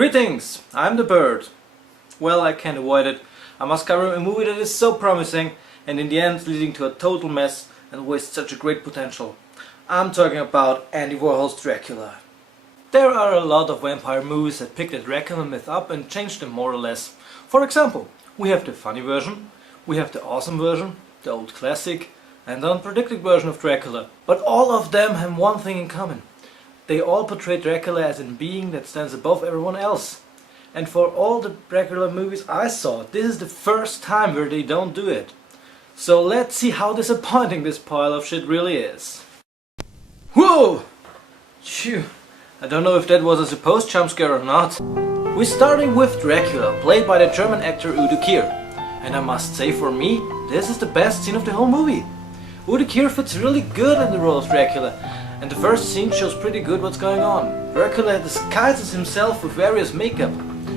Greetings, I'm the bird. Well, I can't avoid it. I must cover a movie that is so promising and in the end leading to a total mess and wastes such a great potential. I'm talking about Andy Warhol's Dracula. There are a lot of vampire movies that pick the Dracula myth up and change them more or less. For example, we have the funny version, we have the awesome version, the old classic and the unpredicted version of Dracula. But all of them have one thing in common. They all portray Dracula as a being that stands above everyone else. And for all the Dracula movies I saw, this is the first time where they don't do it. So let's see how disappointing this pile of shit really is. Whoa! Phew! I don't know if that was a supposed jump scare or not. We're starting with Dracula, played by the German actor Udo Kier. And I must say, for me, this is the best scene of the whole movie. Udo Kier fits really good in the role of Dracula. And the first scene shows pretty good what's going on. Dracula disguises himself with various makeup.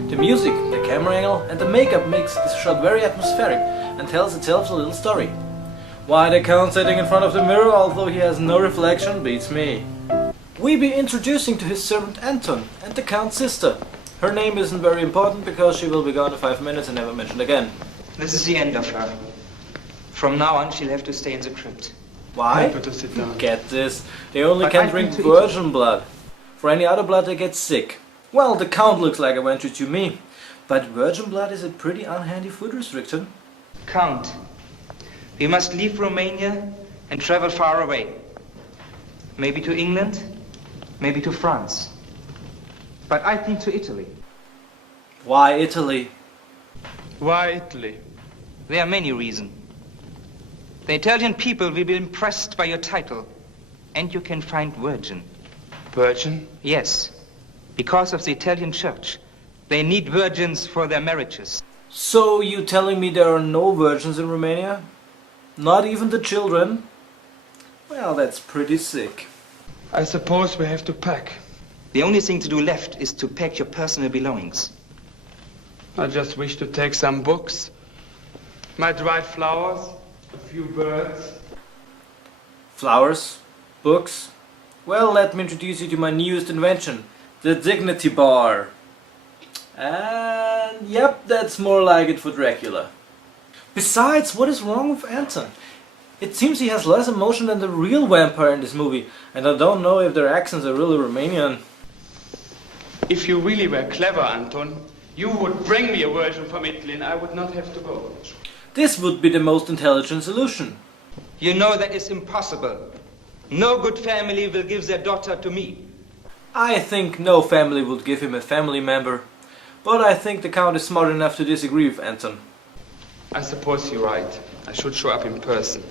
The music, the camera angle and the makeup makes this shot very atmospheric and tells itself a little story. Why the Count sitting in front of the mirror although he has no reflection beats me. We be introducing to his servant Anton and the Count's sister. Her name isn't very important because she will be gone in 5 minutes and never mentioned again. This is the end of her. From now on she'll have to stay in the crypt. Why? Get this. They only can drink virgin blood. For any other blood they get sick. Well, the Count looks like a venture to me. But virgin blood is a pretty unhandy food restriction. Count, we must leave Romania and travel far away. Maybe to England, maybe to France. But I think to Italy. Why Italy? Why Italy? There are many reasons. The Italian people will be impressed by your title. And you can find virgin. Virgin? Yes. Because of the Italian church. They need virgins for their marriages. So you telling me there are no virgins in Romania? Not even the children? Well, that's pretty sick. I suppose we have to pack. The only thing to do left is to pack your personal belongings. I just wish to take some books, my dried flowers, a few birds. Flowers? Books? Well, let me introduce you to my newest invention, the Dignity Bar. And yep, that's more like it for Dracula. Besides, what is wrong with Anton? It seems he has less emotion than the real vampire in this movie, and I don't know if their accents are really Romanian. If you really were clever, Anton, you would bring me a virgin from Italy and I would not have to go. This would be the most intelligent solution. You know that is impossible. No good family will give their daughter to me. I think no family would give him a family member, but I think the Count is smart enough to disagree with Anton. I suppose you're right. I should show up in person.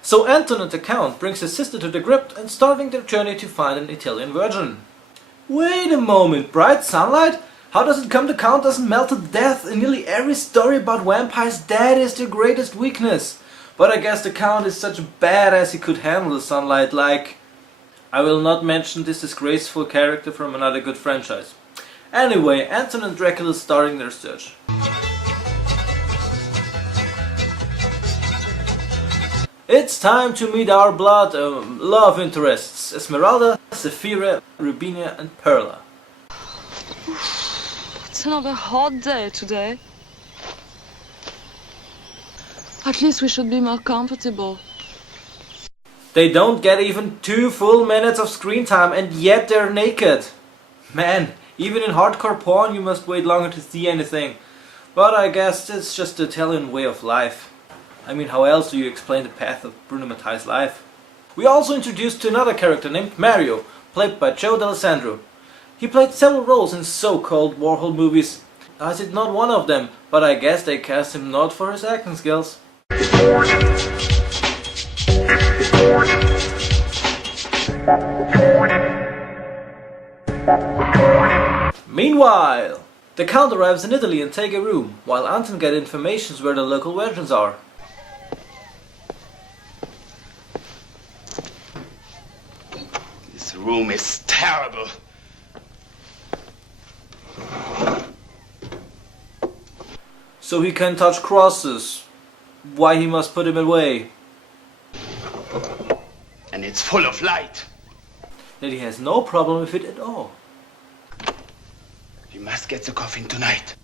So Anton and the Count brings his sister to the crypt and starting their journey to find an Italian virgin. Wait a moment, bright sunlight? How does it come the Count doesn't melt to death? In nearly every story about vampires, that is their greatest weakness. But I guess the Count is such a badass he could handle the sunlight like... I will not mention this disgraceful character from another good franchise. Anyway, Anton and Dracula starting their search. It's time to meet our love interests, Esmeralda, Sapphira, Rubinia and Perla. It's another hot day today. At least we should be more comfortable. They don't get even 2 full minutes of screen time and yet they're naked. Man, even in hardcore porn you must wait longer to see anything. But I guess it's just the Italian way of life. I mean, how else do you explain the path of Bruno Mattei's life? We also introduced to another character named Mario, played by Joe D'Alessandro. He played several roles in so-called Warhol movies. I did not one of them, but I guess they cast him not for his acting skills. Meanwhile, the Count arrives in Italy and takes a room, while Anton gets information where the local virgins are. This room is terrible. So he can touch crosses. Why he must put him away? And it's full of light. That he has no problem with it at all. We must get the coffin tonight.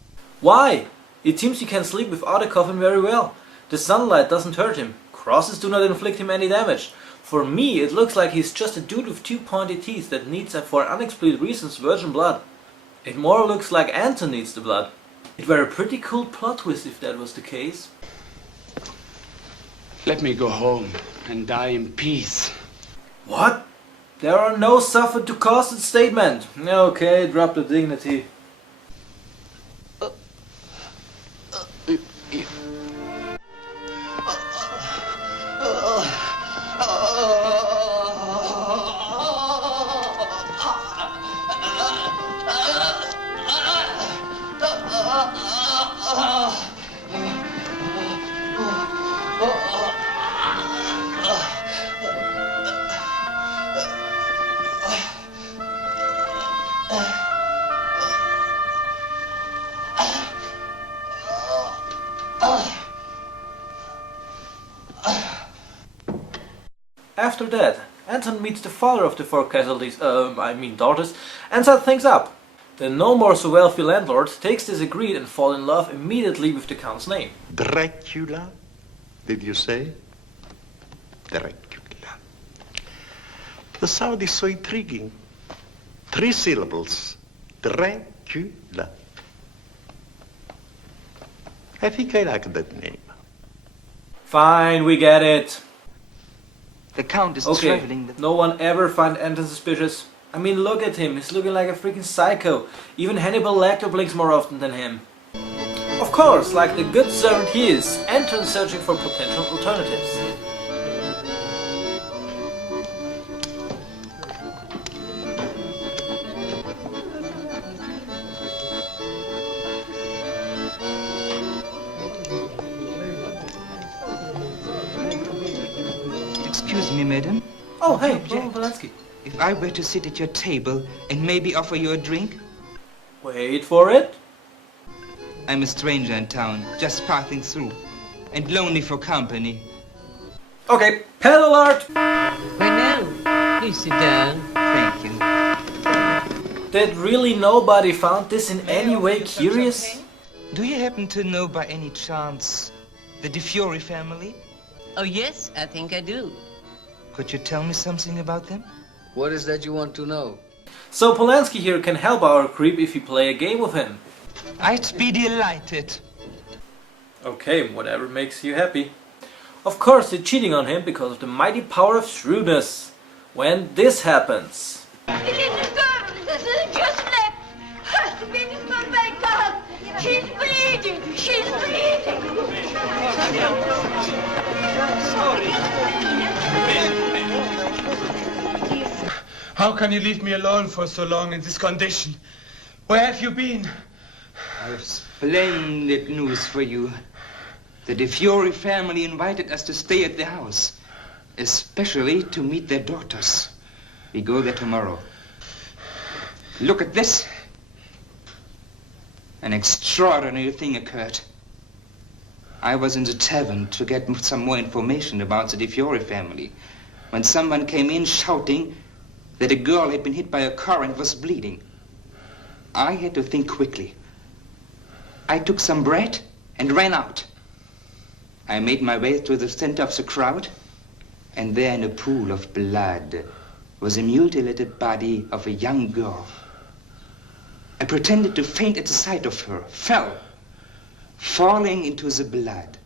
Why? It seems he can sleep without a coffin very well. The sunlight doesn't hurt him. Crosses do not inflict him any damage. For me, it looks like he's just a dude with two pointy teeth that needs, for unexplained reasons, virgin blood. It more looks like Anton needs the blood. It were a pretty cool plot twist if that was the case. Let me go home and die in peace. What? There are no suffered to cause its statement. Okay, drop the dignity. After that, Anton meets the father of the four casualties, daughters, and set things up. The no more so wealthy landlord takes this agreed and falls in love immediately with the count's name. Dracula, did you say? Dracula. The sound is so intriguing. 3 syllables. Dracula. I think I like that name. Fine, we get it. The Count is Okay, traveling with... no one ever find Anton suspicious. I mean, look at him, he's looking like a freaking psycho. Even Hannibal Lecter blinks more often than him. Of course, like the good servant he is, Anton's searching for potential alternatives. Excuse me, madam. Oh, hey, object? Polanski. If I were to sit at your table and maybe offer you a drink? Wait for it. I'm a stranger in town, just passing through, and lonely for company. Okay, pet alert! Well, now, please sit down. Thank you. Did really nobody found this in any way curious? Do you happen to know by any chance the De Fiori family? Oh, yes, I think I do. Could you tell me something about them? What is that you want to know? So Polanski here can help our creep if you play a game with him. I'd be delighted. Okay, whatever makes you happy. Of course, they're cheating on him because of the mighty power of shrewdness. When this happens... It isn't good. This is just left. Has to be this good, thank God. She's bleeding. She's bleeding. How can you leave me alone for so long in this condition? Where have you been? I have splendid news for you. The De Fiori family invited us to stay at the house, especially to meet their daughters. We go there tomorrow. Look at this. An extraordinary thing occurred. I was in the tavern to get some more information about the De Fiori family when someone came in shouting that a girl had been hit by a car and was bleeding. I had to think quickly. I took some bread and ran out. I made my way to the center of the crowd, and there in a pool of blood was a mutilated body of a young girl. I pretended to faint at the sight of her, fell, falling into the blood.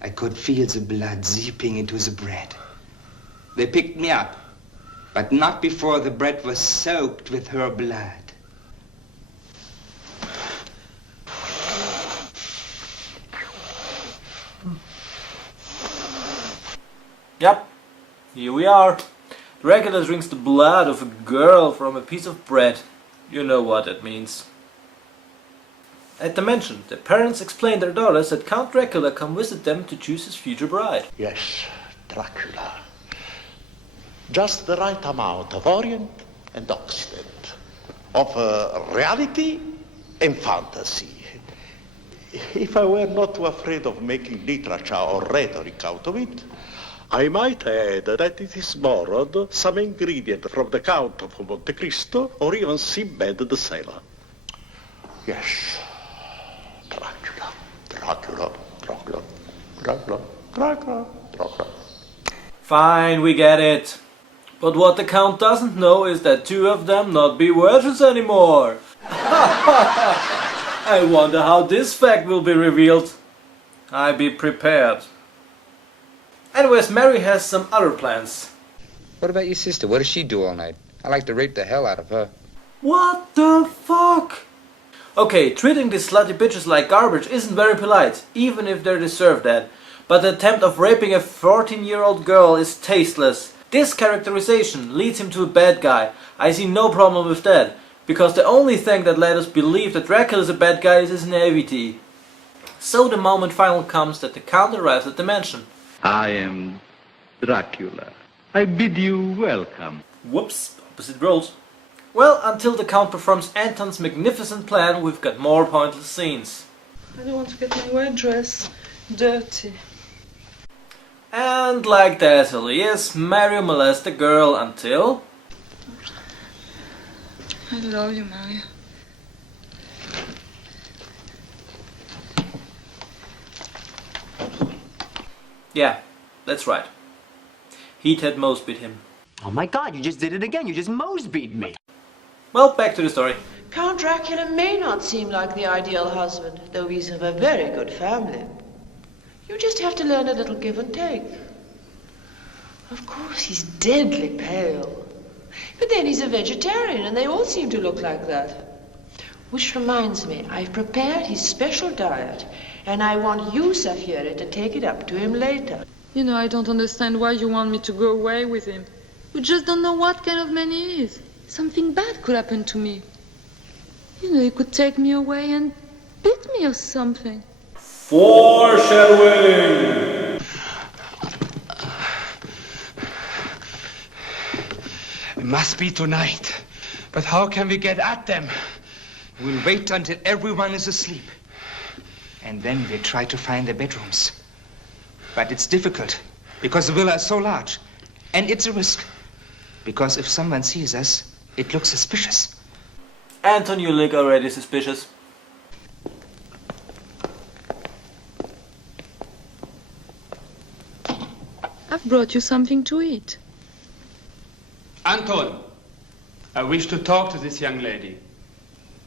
I could feel the blood seeping into the bread. They picked me up, but not before the bread was soaked with her blood. Yep, here we are. Dracula drinks the blood of a girl from a piece of bread. You know what that means. At the mansion, the parents explain their daughters that Count Dracula come visit them to choose his future bride. Yes, Dracula. Just the right amount of Orient and Occident, of reality and fantasy. If I were not too afraid of making literature or rhetoric out of it, I might add that it is borrowed some ingredient from the Count of Monte Cristo or even Sinbad the Sailor. Yes. Dracula, Dracula, Dracula, Dracula, Dracula, Dracula. Fine, we get it. But what the Count doesn't know is that two of them not be virgins anymore. I wonder how this fact will be revealed. I be prepared. Anyways, Mary has some other plans. What about your sister? What does she do all night? I like to rape the hell out of her. What the fuck? Okay, treating these slutty bitches like garbage isn't very polite, even if they deserve that. But the attempt of raping a 14-year-old girl is tasteless. This characterization leads him to a bad guy. I see no problem with that, because the only thing that led us believe that Dracula is a bad guy is his naivety. So the moment finally comes that the Count arrives at the mansion. I am Dracula. I bid you welcome. Whoops, opposite roles. Well, until the Count performs Anton's magnificent plan, we've got more pointless scenes. I don't want to get my white dress dirty. And like that, yes, Mario molests the girl until... I love you, Mario. Yeah, that's right. He'd had Mosby'd him. Oh my god, you just did it again. You just Mosby'd me. Well, back to the story. Count Dracula may not seem like the ideal husband, though he's of a very good family. You just have to learn a little give and take. Of course, he's deadly pale. But then he's a vegetarian, and they all seem to look like that. Which reminds me, I've prepared his special diet, and I want you, Safieri, to take it up to him later. You know, I don't understand why you want me to go away with him. You just don't know what kind of man he is. Something bad could happen to me. You know, he could take me away and beat me or something. Foreshadowing! It must be tonight. But how can we get at them? We'll wait until everyone is asleep. And then we'll try to find their bedrooms. But it's difficult, because the villa is so large. And it's a risk. Because if someone sees us, it looks suspicious. Anton, you look already suspicious. I've brought you something to eat. Anton, I wish to talk to this young lady.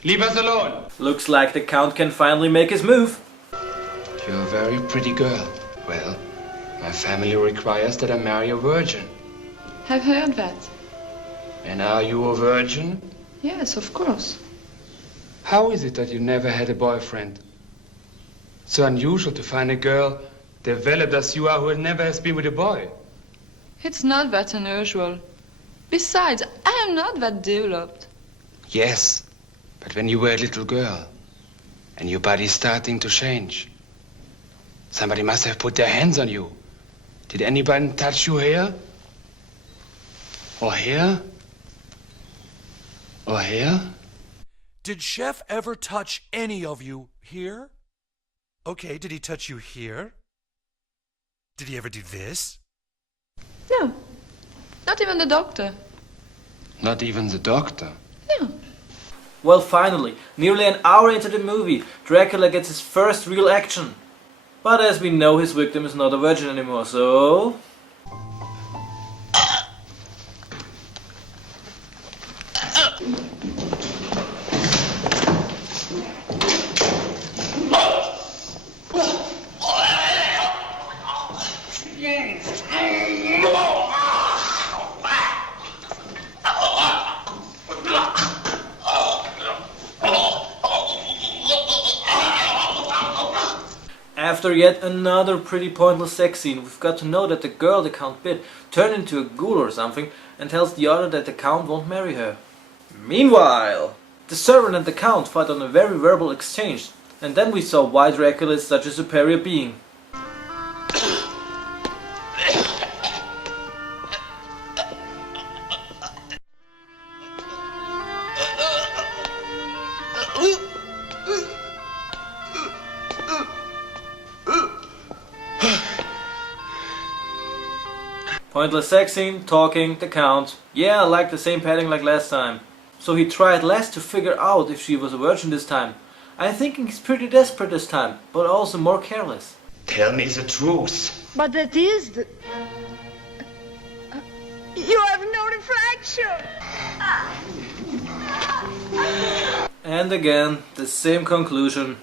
Leave us alone. Looks like the Count can finally make his move. You're a very pretty girl. Well, my family requires that I marry a virgin. I've heard that. And are you a virgin? Yes, of course. How is it that you never had a boyfriend? So unusual to find a girl developed as you are who never has been with a boy. It's not that unusual. Besides, I am not that developed. Yes, but when you were a little girl and your body's starting to change, somebody must have put their hands on you. Did anybody touch you here? Or here? Or here? Did Chef ever touch any of you here? Okay, did he touch you here? Did he ever do this? No, not even the doctor. Not even the doctor? No. Well, finally, nearly an hour into the movie, Dracula gets his first real action. But as we know, his victim is not a virgin anymore, so... After yet another pretty pointless sex scene, we've got to know that the girl the Count bit turned into a ghoul or something and tells the other that the Count won't marry her. Meanwhile, the servant and the Count fight on a very verbal exchange, and then we saw why Dracula is such a superior being. Pointless sex scene, talking, the Count. Yeah, I like the same padding like last time. So he tried less to figure out if she was a virgin this time. I think he's pretty desperate this time, but also more careless. Tell me the truth. But that is the... You have no reflection! And again, the same conclusion.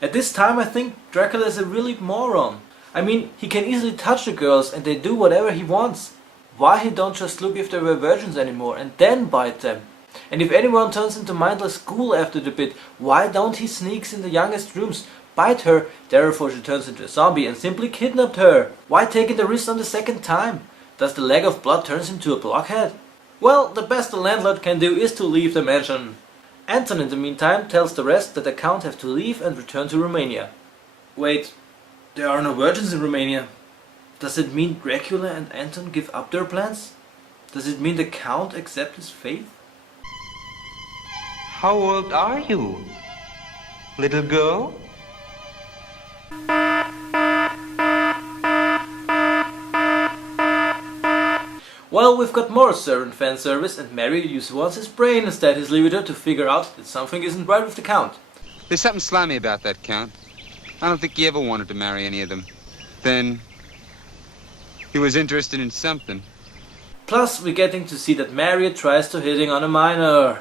At this time I think Dracula is a really moron. I mean, he can easily touch the girls and they do whatever he wants. Why he don't just look if they were virgins anymore and then bite them? And if anyone turns into mindless ghoul after the bit, why don't he sneaks in the youngest rooms, bite her, therefore she turns into a zombie and simply kidnapped her? Why taking the risk on the second time? Does the leg of blood turn him to a blockhead? Well, the best the landlord can do is to leave the mansion. Anton in the meantime tells the rest that the Count have to leave and return to Romania. Wait, there are no virgins in Romania. Does it mean Dracula and Anton give up their plans? Does it mean the Count accept his fate? How old are you, little girl? Well, we've got more servant fan service and Mary uses once his brain instead his libido to figure out that something isn't right with the Count. There's something slimy about that Count. I don't think he ever wanted to marry any of them. Then he was interested in something. Plus, we're getting to see that Mary tries to hitting on a minor.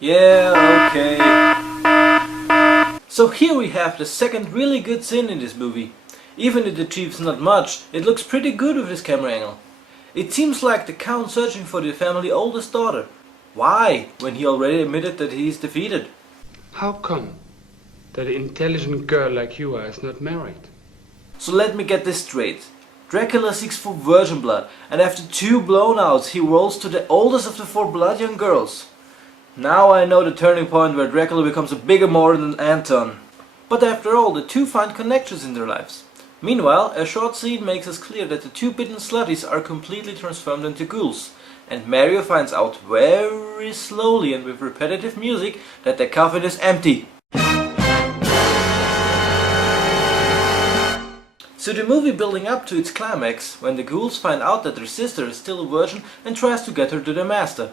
Yeah, okay. So here we have the second really good scene in this movie. Even if it achieves not much, it looks pretty good with this camera angle. It seems like the Count searching for the family's oldest daughter. Why, when he already admitted that he is defeated? How come that an intelligent girl like you are is not married? So let me get this straight. Dracula seeks for virgin blood, and after 2 blownouts he rolls to the oldest of the 4 blood young girls. Now I know the turning point where Dracula becomes a bigger moron than Anton. But after all, the two find connections in their lives. Meanwhile, a short scene makes us clear that the 2 bitten slutties are completely transformed into ghouls, and Mario finds out very slowly and with repetitive music that the coffin is empty. So the movie building up to its climax, when the ghouls find out that their sister is still a virgin and tries to get her to their master.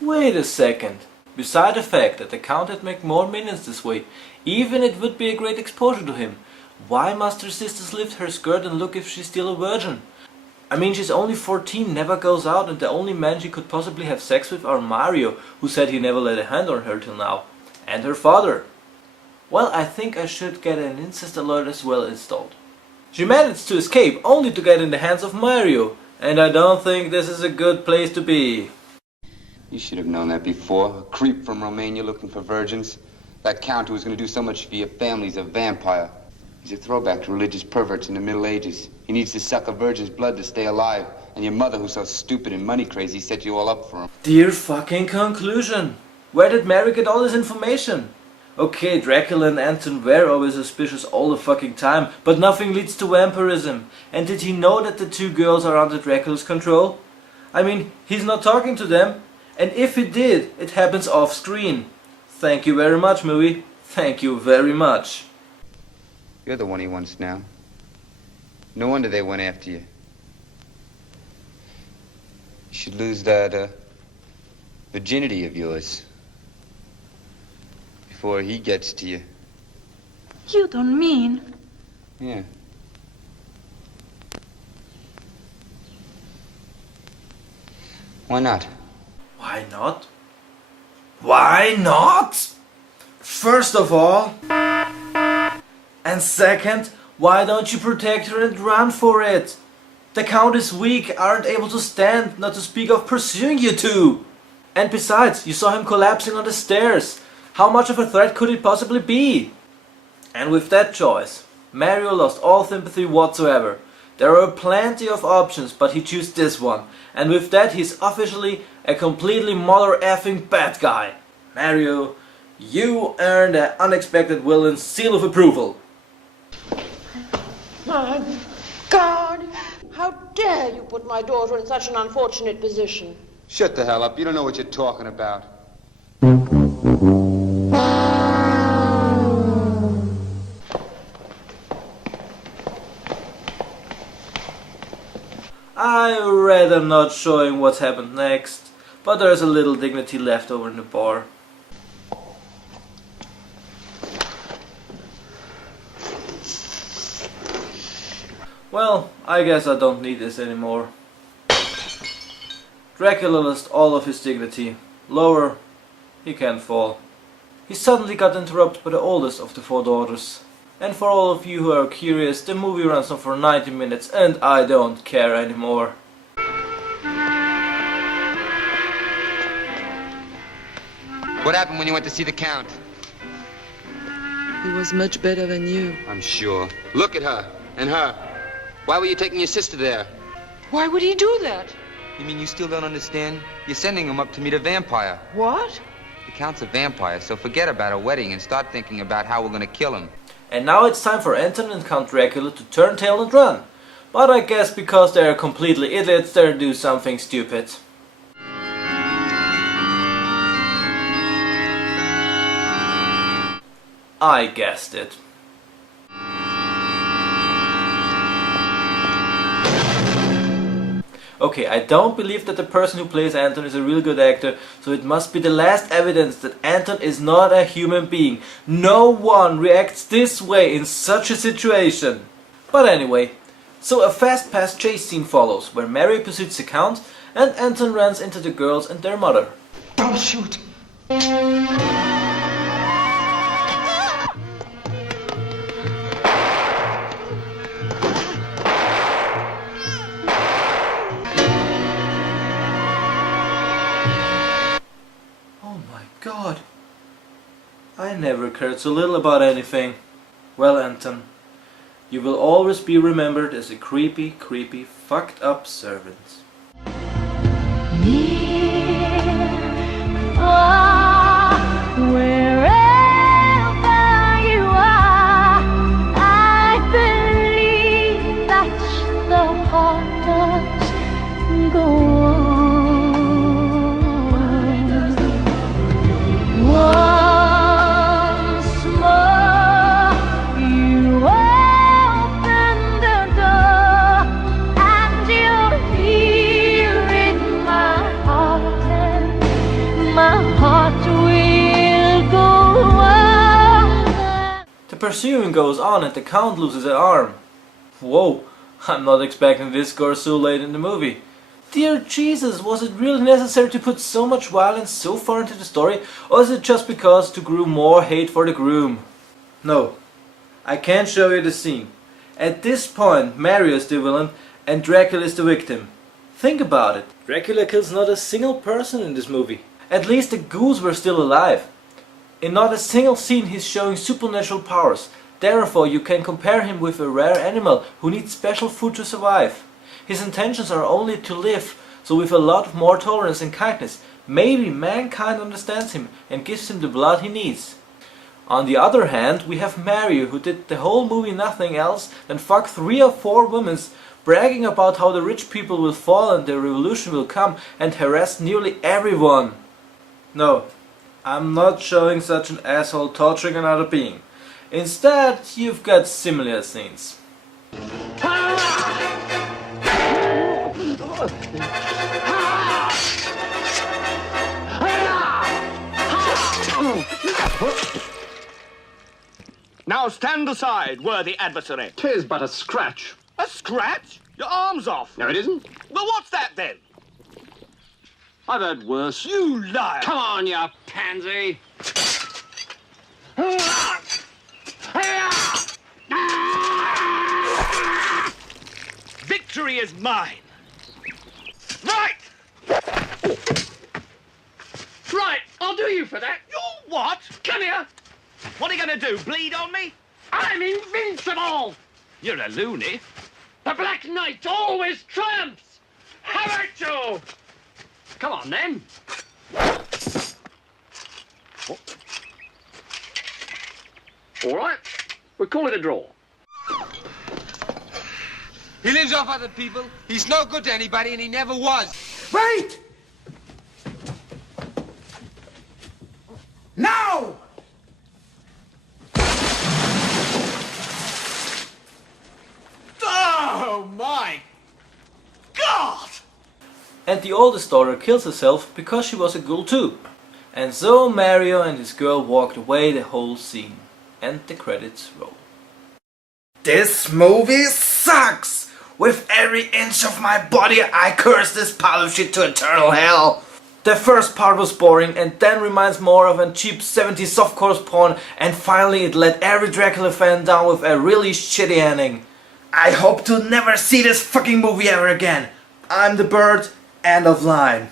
Wait a second. Beside the fact that the Count had made more minions this way, even it would be a great exposure to him, why must her sisters lift her skirt and look if she's still a virgin? I mean, she's only 14, never goes out, and the only man she could possibly have sex with are Mario, who said he never laid a hand on her till now, and her father. Well, I think I should get an incest alert as well installed. She managed to escape, only to get in the hands of Mario, and I don't think this is a good place to be. You should have known that before. A creep from Romania looking for virgins. That Count who was going to do so much for your family's a vampire. He's a throwback to religious perverts in the Middle Ages. He needs to suck a virgin's blood to stay alive. And your mother, who's so stupid and money crazy, set you all up for him. Dear fucking conclusion. Where did Mary get all this information? Okay, Dracula and Anton were always suspicious all the fucking time, but nothing leads to vampirism. And did he know that the 2 girls are under Dracula's control? I mean, he's not talking to them. And if he did, it happens off screen. Thank you very much, movie. Thank you very much. You're the one he wants now. No wonder they went after you. You should lose that, virginity of yours before he gets to you. You don't mean... Yeah. Why not? Why not? Why not? First of all... And second, why don't you protect her and run for it? The Count is weak, aren't able to stand, not to speak of pursuing you two. And besides, you saw him collapsing on the stairs. How much of a threat could it possibly be? And with that choice, Mario lost all sympathy whatsoever. There were plenty of options, but he chose this one. And with that, he's officially a completely mother-effing bad guy. Mario, you earned an unexpected villain's seal of approval. My God! How dare you put my daughter in such an unfortunate position? Shut the hell up. You don't know what you're talking about. I rather not showing what's happened next, but there's a little dignity left over in the bar. Well, I guess I don't need this anymore. Dracula lost all of his dignity. Lower, he can't fall. He suddenly got interrupted by the oldest of the 4 daughters. And for all of you who are curious, the movie runs on for 90 minutes and I don't care anymore. What happened when you went to see the Count? He was much better than you. I'm sure. Look at her. And her. Why were you taking your sister there? Why would he do that? You mean you still don't understand? You're sending him up to meet a vampire. What? The Count's a vampire, so forget about a wedding and start thinking about how we're gonna kill him. And now it's time for Anton and Count Dracula to turn tail and run. But I guess because they are completely idiots, they'll do something stupid. I guessed it. Okay, I don't believe that the person who plays Anton is a real good actor, so it must be the last evidence that Anton is not a human being. No one reacts this way in such a situation. But anyway, so a fast-paced chase scene follows, where Mary pursues the Count and Anton runs into the girls and their mother. Don't shoot! God, I never cared so little about anything. Well, Anton, you will always be remembered as a creepy, fucked up servant. Wherever you are, I believe that the heart does go on. Once more, you open the door, and you'll hear in my heart, and my heart will go on. The pursuing goes on and the Count loses an arm. Whoa, I'm not expecting this gore so late in the movie. Dear Jesus, was it really necessary to put so much violence so far into the story, or is it just because to groom more hate for the groom? No, I can't show you the scene. At this point, Mario is the villain and Dracula is the victim. Think about it. Dracula kills not a single person in this movie. At least the ghouls were still alive. In not a single scene he's showing supernatural powers. Therefore you can compare him with a rare animal who needs special food to survive. His intentions are only to live, so with a lot more tolerance and kindness, maybe mankind understands him and gives him the blood he needs. On the other hand, we have Mario, who did the whole movie nothing else than fuck 3 or 4 women, bragging about how the rich people will fall and the revolution will come, and harass nearly everyone. No, I'm not showing such an asshole torturing another being. Instead, you've got similar scenes. Now stand aside, worthy adversary. 'Tis but a scratch. A scratch? Your arm's off. No, it isn't. Well, what's that then? I've had worse. You liar! Come on, you pansy. Victory is mine. Right! Right, I'll do you for that. You what? Come here. What are you going to do, bleed on me? I'm invincible. You're a loony. The Black Knight always triumphs. Have at you. Come on, then. All right, we'll call it a draw. He lives off other people. He's no good to anybody, and he never was. Wait! Now! Oh, my God! And the oldest daughter kills herself because she was a ghoul too. And so Mario and his girl walked away the whole scene. And the credits roll. This movie sucks! With every inch of my body I curse this pile of shit to eternal hell! The first part was boring and then reminds more of a cheap 70s softcore porn, and finally it let every Dracula fan down with a really shitty ending. I hope to never see this fucking movie ever again. I'm the Bird, end of line.